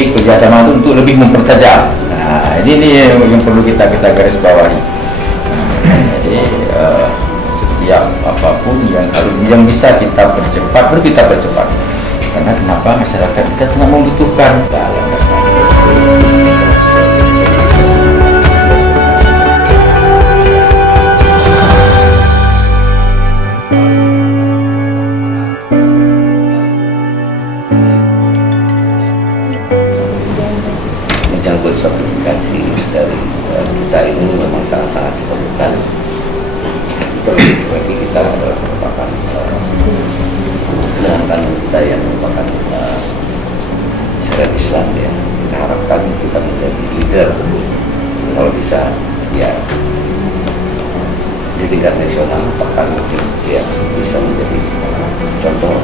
Jadi kerjasama itu untuk lebih mempertajam. Nah, ini yang perlu kita garis bawahi. Jadi setiap apapun yang bisa kita percepat, perlu kita percepat. Karena kenapa masyarakat kita sangat membutuhkan. Menyangkut sertifikasi dari kita ini memang sangat-sangat diperlukan. Bagi kita adalah merupakan gerakan kita yang merupakan syariat Islam ya. Kita harapkan kita menjadi leader, kalau bisa ya di tingkat nasional, bahkan mungkin ya bisa menjadi contoh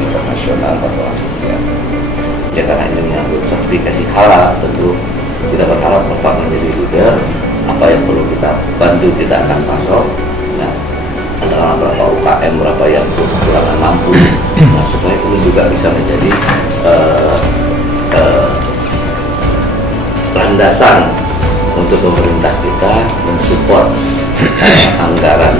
internasional atau ya. Ya karena ini menyangkut sertifikasi halal, tentu kita berharap Bapak menjadi leader. Apa yang perlu kita bantu kita akan pasok. Nah, antara berapa UKM, berapa yang kekurangan mampu. Nah, supaya ini juga bisa menjadi landasan untuk pemerintah kita mensupport anggaran